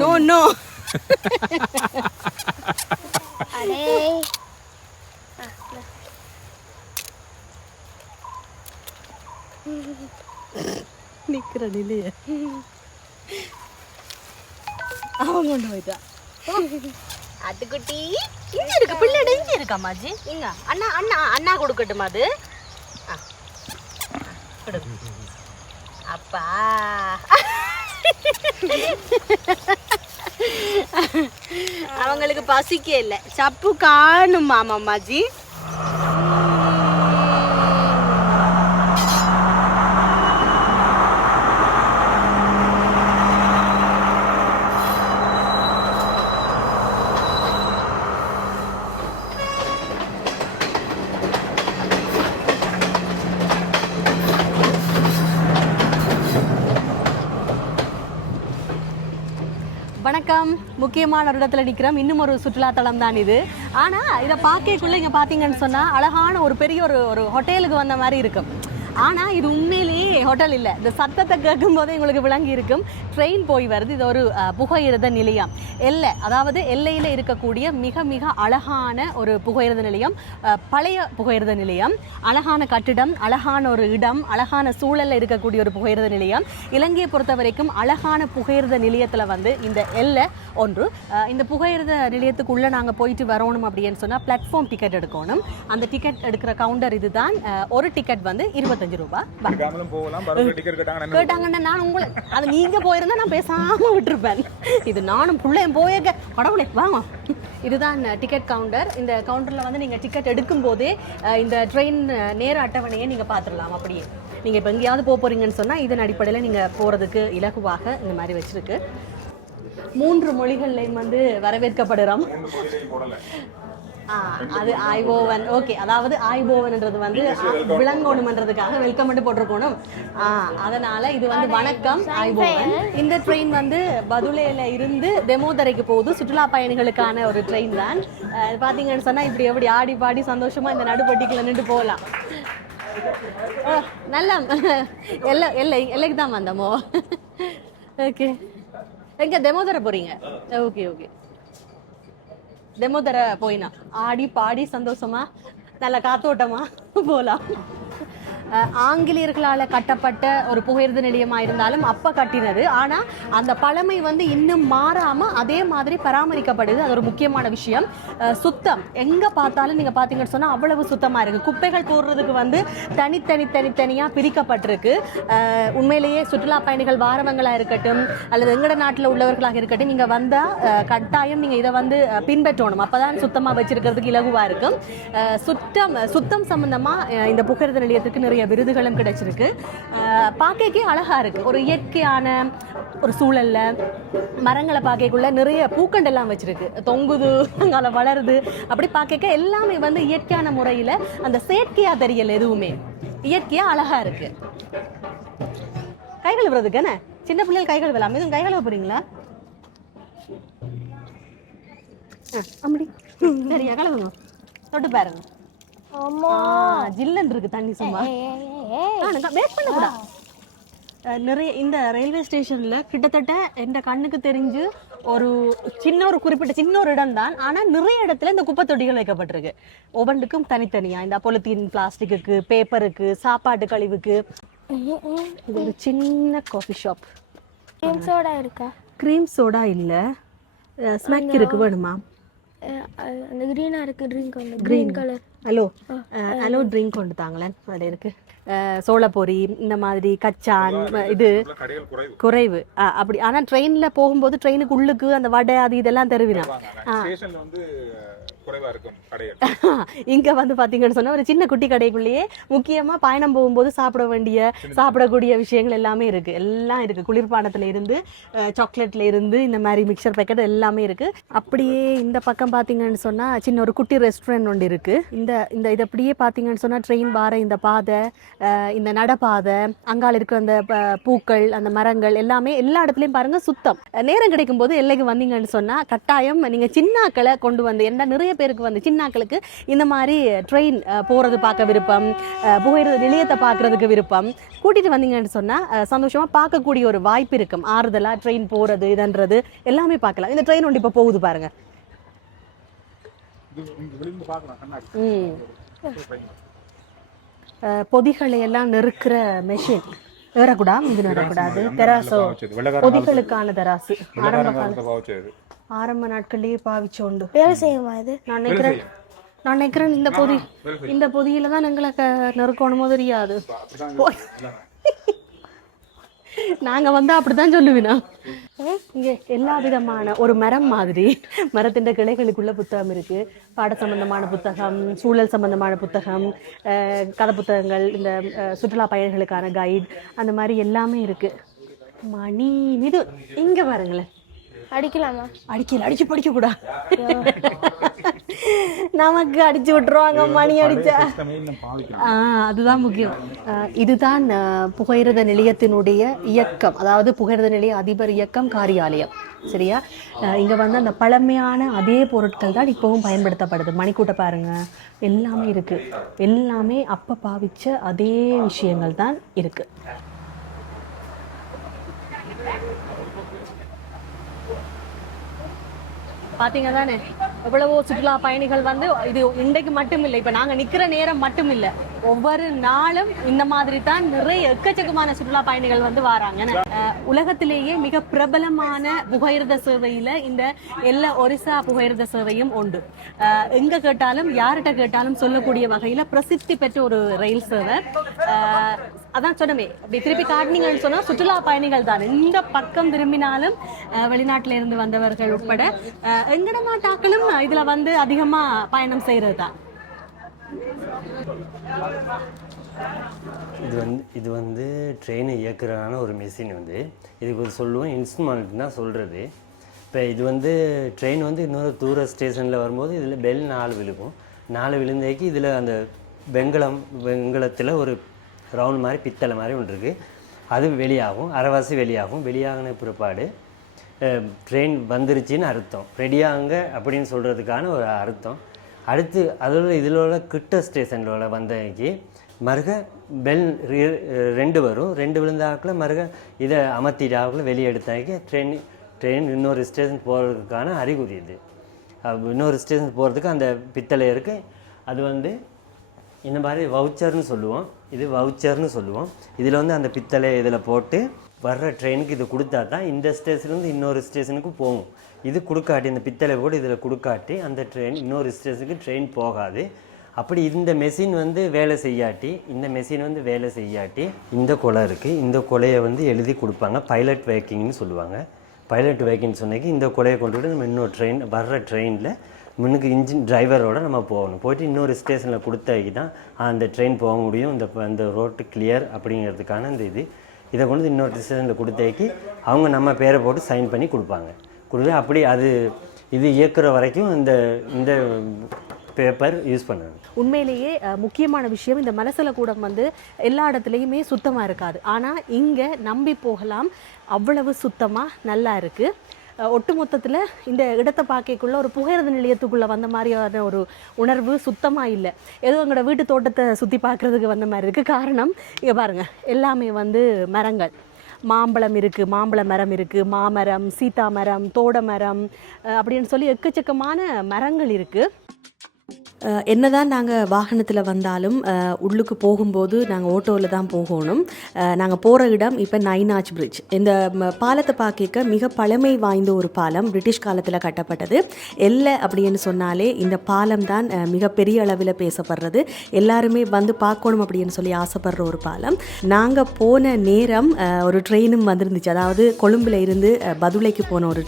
No, no. நிக்கிறேன் இல்லையே, அவன் கொண்டு போயிட்டா. அதுக்குட்டி இங்க இருக்கு, பிள்ளை இங்க இருக்கா மாஜி. இங்க அண்ணா அண்ணா அண்ணா கொடுக்கட்டுமா அது? அப்பா அவங்களுக்கு பசிக்கே இல்லை, சப்பு காணுமா மாமாஜி? வணக்கம். முக்கியமான ஒரு இடத்துல நிற்கிறோம். இன்னும் ஒரு சுற்றுலாத்தலம் தான் இது. ஆனால் இதை பார்க்கக்குள்ளே இங்கே பார்த்தீங்கன்னு சொன்னால் அழகான ஒரு பெரிய ஒரு ஹோட்டலுக்கு வந்த மாதிரி இருக்கும். ஆனால் இது உண்மையிலேயே ஹோட்டல் இல்லை. இந்த சத்தத்தை கேட்கும் போதே உங்களுக்கு விளங்கி இருக்கும், ட்ரெயின் போய் வருது. இது ஒரு புகையிரத நிலையம். அதாவது எல்லையில் இருக்கக்கூடிய மிக மிக அழகான ஒரு புகையிரத நிலையம், பழைய புகையிரத நிலையம். அழகான கட்டிடம், அழகான ஒரு இடம், அழகான சூழலில் இருக்கக்கூடிய ஒரு புகையிரத நிலையம். இலங்கையை பொறுத்த வரைக்கும் அழகான புகையிரத நிலையத்தில் வந்து இந்த எல்லை ஒன்று. இந்த புகையிரத நிலையத்துக்குள்ளே நாங்கள் போயிட்டு வரணும் அப்படின்னு சொன்னால் பிளாட்ஃபார்ம் டிக்கெட் எடுக்கணும். அந்த டிக்கெட் எடுக்கிற கவுண்டர் இதுதான். ஒரு டிக்கெட் வந்து 25 ரூபாய். கேட்டாங்கன்னா நான் உங்களை அது நீங்க போயிருந்தா நான் பேசாம விட்டுருப்பேன். இது நானும் பிள்ளையும் போயிருக்க கடவுளே வாங்க. இதுதான் டிக்கெட் கவுண்டர். இந்த கவுண்டர்ல வந்து நீங்க டிக்கெட் எடுக்கும் போதே இந்த ட்ரெயின் நேர அட்டவணையை நீங்க பாத்துடலாம். அப்படியே நீங்க இப்ப எங்கேயாவது போறீங்கன்னு சொன்னா இதன் அடிப்படையில் நீங்க போறதுக்கு இலகுவாக இந்த மாதிரி வச்சிருக்கு. 3 மொழிகள்லையும் வந்து வரவேற்கப்படுறோம். அது ஆய்வோவன். ஓகே, அதாவது ஆய்வோவன்ன்றது வந்து விளங்கணுமன்றதுக்காக வெல்கம் மட்டும் போட்டிருக்கணும். அதனால இது வந்து வணக்கம் ஆய்வோவன். இந்த ட்ரெயின் வந்து பதுளையில இருந்து தெமோதரைக்கு போகுது. சுற்றுலா பயணிகளுக்கான ஒரு ட்ரெயின் தான். பார்த்தீங்கன்னு சொன்னா இப்படி எப்படி ஆடி பாடி சந்தோஷமா இந்த நடுப்பட்டிக்குள்ள நின்று போகலாம். நல்லா எல்லைக்கு தான் வந்தோமோ. ஓகே, எங்க தெமோதரை போறீங்க? ஓகே ஓகே, தெமோதரை போயினா ஆடி பாடி சந்தோஷமா நல்ல காத்தோட்டமா போலாம். ஆங்கிலேயர்களால் கட்டப்பட்ட ஒரு புகையிரத நிலையமாக இருந்தாலும் அப்போ கட்டினது. ஆனால் அந்த பழமை வந்து இன்னும் மாறாமல் அதே மாதிரி பராமரிக்கப்படுது. அது ஒரு முக்கியமான விஷயம். சுத்தம் எங்கே பார்த்தாலும் நீங்கள் பார்த்தீங்கன்னு சொன்னால் அவ்வளவு சுத்தமாக இருக்குது. குப்பைகள் போடுறதுக்கு வந்து தனித்தனியாக பிரிக்கப்பட்டிருக்கு. உண்மையிலேயே சுற்றுலா பயணிகள் வாரவங்களாக இருக்கட்டும் அல்லது எங்கட நாட்டில் உள்ளவர்களாக இருக்கட்டும், நீங்கள் வந்தால் கட்டாயம் நீங்கள் இதை வந்து பின்பற்றணும். அப்போ தான் சுத்தமாக வச்சிருக்கிறதுக்கு இலகுவாக இருக்கும். சுத்தம் சம்பந்தமாக இந்த புகையிரத நிலையத்துக்கு நிறைய விருதுகளும் கிடைச்சிருக்கு. பார்க்கவே அழகா இருக்கு. ஒரு இயற்கையான ஒரு சூழல்ல மரங்களை பார்க்கக்குள்ள நிறைய பூக்கண்டெல்லாம் வச்சிருக்கு, தொங்குது, அங்கால வளருது. அப்படி பார்க்க எல்லாமே வந்து இயற்கையான முறையில, அந்த செயற்கையா தெரியல, எதுவுமே இயற்கையா அழகா இருக்கு. கைகள் விடுறதுக்கு என்ன சின்ன பிள்ளைகள் கைகள் விழாம எதுவும் கைகள் போறீங்களா? அப்படி சரியா கலவுங்க, தொட்டு பாருங்க. ஜில்லன் இருக்கு தண்ணி. சும்மா வேஸ்ட் பண்ணக்கூடாது. நிறைய இந்த ரயில்வே ஸ்டேஷன்ல கிட்டத்தட்ட எந்த கண்ணுக்கு தெரிஞ்சு ஒரு குறிப்பிட்ட சின்ன ஒரு இடம் தான். ஆனா நிறைய இடத்துல இந்த குப்பை தொட்டிகள் வைக்கப்பட்டிருக்கு. ஒவ்வொன்றுக்கும் தனித்தனியா. இந்த பொலித்தீன், பிளாஸ்டிக்கு, பேப்பருக்கு, சாப்பாட்டு கழிவுக்கு. இது ஒரு சின்ன காஃபி ஷாப். கிரீம் சோடா இருக்கா? கிரீம் சோடா இல்ல, ஸ்நாக் இருக்கு. வேணுமா? அந்த கிரீனா இருக்கு, கிரீன் கலர். ஹலோ ட்ரிங்க் கொண்டு தாங்களேன். அது இருக்கு. சோளப்பொரி, இந்த மாதிரி கச்சான், இது குறைவு அப்படி. ஆனால் ட்ரெயினில் போகும்போது ட்ரெயினுக்கு உள்ளுக்கு அந்த வடை அது இதெல்லாம் தருவினா. இங்க வந்து பாத்தீங்கன்னு சொன்னா ஒரு சின்ன குட்டி கடைக்குள்ளேயே முக்கியமா பயணம் போகும்போது சாப்பிடக்கூடிய விஷயங்கள் எல்லாமே இருக்கு. எல்லாம் இருக்கு. குளிர்பானத்துல இருந்து சாக்லேட்ல இருந்து இந்த மாதிரி மிக்சர் பேக்கெட் எல்லாமே இருக்கு. அப்படியே இந்த பக்கம் பாத்தீங்கன்னு சொன்னா சின்ன ஒரு குட்டி ரெஸ்டாரண்ட் ஒன்று இருக்கு. இந்த இதை அப்படியே பாத்தீங்கன்னு சொன்னா ட்ரெயின் வார இந்த பாதை, இந்த நடப்பாதை, அங்கால இருக்கிற அந்த பூக்கள், அந்த மரங்கள் எல்லாமே எல்லா இடத்துலயும் பாருங்க சுத்தம். நேரம் கிடைக்கும் போது எல்லைக்கு வந்தீங்கன்னு சொன்னா கட்டாயம் நீங்க சின்னாக்களை கொண்டு வந்து, என்ன நிறைய பேருக்கு வந்து சின்னாக்களுக்கு இந்த மாதிரி ட்ரெயின் போகிறது பார்க்க விருப்பம், புகையிரத நிலையத்தை பார்க்குறதுக்கு விருப்பம், கூட்டிகிட்டு வந்தீங்கன்னு சொன்னால் சந்தோஷமாக பார்க்கக்கூடிய ஒரு வாய்ப்பு இருக்கும். ஆறுதலாக ட்ரெயின் போகிறது இதன்றது எல்லாமே பார்க்கலாம். இந்த ட்ரெயின் ஒன்று இப்போ போகுது பாருங்கள். பொதிகளை எல்லாம் நெருக்கிற மெஷின் ஏறக்கூடாது, இது ஏறக்கூடாது. தெராசோ பொதிகளுக்கான தெராசு ஆரம்ப நாட்கள்லேயே பாவிச்சோண்டு வேலை செய்யுமா இது? நான் நினைக்கிறேன் இந்த பொதியில தான் எங்களை நெருக்கணுமோ தெரியாது. நாங்க வந்து அப்படித்தான் சொல்லுவினா. இங்க எல்லா விதமான ஒரு மரம் மாதிரி மரத்தின் கிளைகளுக்குள்ள புத்தகம் இருக்கு. பாட சம்பந்தமான புத்தகம், சூழல் சம்பந்தமான புத்தகம், கதை புத்தகங்கள், இந்த சுற்றுலா பயணிகளுக்கான கைட், அந்த மாதிரி எல்லாமே இருக்கு. மணி இது இங்க பாருங்களேன். அடிக்கலாமா? அடிச்சு படிக்க கூடாது, நமக்கு அடிச்சு விட்டுருவாங்க மணி அடிச்சா. அதுதான் முக்கியம். இதுதான் புகையிரத நிலையத்தினுடைய இயக்கம், அதாவது புகையிரத நிலைய அதிபர் இயக்கம் காரியாலயம். சரியா? இங்க வந்து அந்த பழமையான அதே பொருட்கள் தான் இப்பவும் பயன்படுத்தப்படுது. மணிக்கூட்ட பாருங்க, எல்லாமே இருக்கு. எல்லாமே அப்ப பாவிச்ச அதே விஷயங்கள் தான் இருக்கு. பார்த்தீங்க தானே எவ்வளவோ சுற்றுலா பயணிகள் வந்து இது இன்றைக்கு மட்டும் இல்லை, இப்போ நாங்கள் நிற்கிற நேரம் மட்டும் இல்லை, ஒவ்வொரு நாளும் இந்த மாதிரி தான் நிறைய எக்கச்சக்கமான சுற்றுலா பயணிகள் வந்து வராங்க. உலகத்திலேயே மிக பிரபலமான புகையிரத சேவையில் இந்த எல்லா ஒரிசா புகையிரத சேவையும் உண்டு. எங்கே கேட்டாலும் யார்கிட்ட கேட்டாலும் சொல்லக்கூடிய வகையில் பிரசித்தி பெற்ற ஒரு ரயில் சேவை. அதான் சொன்னமே, அப்படி திருப்பி காட்டினீங்கன்னு சொன்னால் சுற்றுலா பயணிகள் தான் இந்த பக்கம் திரும்பினாலும் வெளிநாட்டில இருந்து வந்தவர்கள் உட்பட எங்கட நாட்டாக்களும் இதுல வந்து அதிகமா பயணம் செய்யறது தான். இது வந்து ட்ரெயினை இயக்குறதான ஒரு மெஷின் வந்து இதுக்கு ஒரு சொல்லுவோம் இன்ஸ்ட்ருமெண்ட் தான் சொல்கிறது. இப்போ இது வந்து ட்ரெயின் வந்து இன்னொரு தூர ஸ்டேஷனில் வரும்போது இதில் பெல் 4 விழுகும். 4 விழுந்தேக்கு இதில் அந்த வெங்கலத்தில் ஒரு ரவுண்ட் மாதிரி பித்தளை மாதிரி ஒன்று இருக்குது. அது வெளியாகும், அரைவாசி வெளியாகும். வெளியாகின பிற்பாடு ட்ரெயின் வந்துருச்சின்னு அர்த்தம், ரெடியாகுங்க அப்படின்னு சொல்கிறதுக்கான ஒரு அர்த்தம். அடுத்து அதோட இதில் உள்ள கிட்ட ஸ்டேஷனில் வந்தக்கு மறுக பெல் 2 வரும். 2 விழுந்தாக்கில் மறுக இதை அமர்த்திட்டாக்கில் வெளியே எடுத்தாக்கி ட்ரெயின் இன்னொரு ஸ்டேஷன் போகிறதுக்கான அறிகுறி. இது இன்னொரு ஸ்டேஷன் போகிறதுக்கு அந்த பித்தளை இருக்குது. அது வந்து இந்த மாதிரி வவுச்சர்னு சொல்லுவோம். இது வவுச்சர்னு சொல்லுவோம். இதில் வந்து அந்த பித்தளை இதில் போட்டு வர்ற ட்ரெயினுக்கு இது கொடுத்தா தான் இந்த ஸ்டேஷன்லேருந்து இன்னொரு ஸ்டேஷனுக்கு போகும். இது கொடுக்காட்டி, இந்த பித்தளை போட்டு இதில் கொடுக்காட்டி அந்த ட்ரெயின் இன்னொரு ஸ்டேஷனுக்கு ட்ரெயின் போகாது. அப்படி இந்த மெஷின் வந்து வேலை செய்யாட்டி, இந்த கொலை இருக்குது, இந்த கொலையை வந்து எழுதி கொடுப்பாங்க. பைலட் வேக்கிங்னு சொல்லுவாங்க. பைலட் வேக்கிங்னு சொன்னக்கு இந்த கொலையை கொண்டுட்டு நம்ம இன்னொரு வர்ற ட்ரெயினில் முன்னுக்கு இன்ஜின் டிரைவரோட நம்ம போகணும். போயிட்டு இன்னொரு ஸ்டேஷனில் கொடுத்தாக்கி தான் அந்த ட்ரெயின் போக முடியும். இந்த ரோட்டு கிளியர் அப்படிங்கிறதுக்கான இந்த இதை கொண்டு இன்னொரு ஸ்டேஷனில் கொடுத்தாக்கி அவங்க நம்ம பேரை போட்டு சைன் பண்ணி கொடுப்பாங்க. அப்படி இது இயக்குற வரைக்கும் இந்த பேப்பர் யூஸ் பண்ணுறாங்க. உண்மையிலேயே முக்கியமான விஷயம், இந்த மலசல கூடம் வந்து எல்லா இடத்துலையுமே சுத்தமாக இருக்காது. ஆனால் இங்கே நம்பி போகலாம், அவ்வளவு சுத்தமாக நல்லா இருக்குது. ஒட்டுமொத்தத்தில் இந்த இடத்தை பார்க்கக்குள்ள ஒரு புகையிரத நிலையத்துக்குள்ளே வந்த மாதிரியான ஒரு உணர்வு சுத்தமாக இல்லை. ஏதோ எங்களோட வீட்டு தோட்டத்தை சுற்றி பார்க்குறதுக்கு வந்த மாதிரி இருக்குது. காரணம் இங்கே பாருங்கள், எல்லாமே வந்து மரங்கள். மாம்பழம் இருக்குது, மாம்பழ மரம் இருக்குது, மாமரம், சீதா மரம், தோட மரம் அப்படின்னு சொல்லி எக்கச்சக்கமான மரங்கள் இருக்குது. என்னதான் நாங்கள் வாகனத்தில் வந்தாலும் உள்ளுக்கு போகும்போது நாங்கள் ஓட்டோவில் தான் போகணும். நாங்கள் போகிற இடம் இப்போ நைனாச் பிரிட்ஜ். இந்த பாலத்தை பார்க்க மிக பழமை வாய்ந்த ஒரு பாலம், பிரிட்டிஷ் காலத்தில் கட்டப்பட்டது. எல்லை அப்படின்னு சொன்னாலே இந்த பாலம் தான் மிகப்பெரிய அளவில் பேசப்படுறது. எல்லாருமே வந்து பார்க்கணும் அப்படின்னு சொல்லி ஆசைப்படுற ஒரு பாலம். நாங்கள் போன நேரம் ஒரு ட்ரெயினும் வந்துருந்துச்சு, அதாவது கொழும்பில் இருந்து பதுளைக்கு போன ஒரு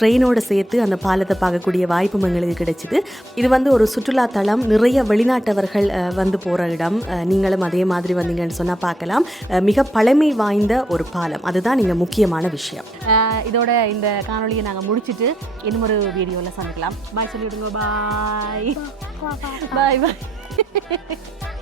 ட்ரெயினோடு சேர்த்து அந்த பாலத்தை பார்க்கக்கூடிய வாய்ப்பும் எங்களுக்கு கிடைச்சிது. இது வந்து ஒரு சுற்றுலா தளம், நிறைய வெளிநாட்டவர்கள் வந்து போகிற இடம். நீங்களும் அதே மாதிரி வந்தீங்கன்னு சொன்னால் பார்க்கலாம். மிக பழமை வாய்ந்த ஒரு பாலம், அதுதான் நீங்கள் முக்கியமான விஷயம். இதோட இந்த காணொலியை நாங்கள் முடிச்சுட்டு இன்னும் ஒரு வீடியோவில் சந்திக்கலாம். பாய் சொல்லிவிடுங்க. பாய் பாய் பாய்.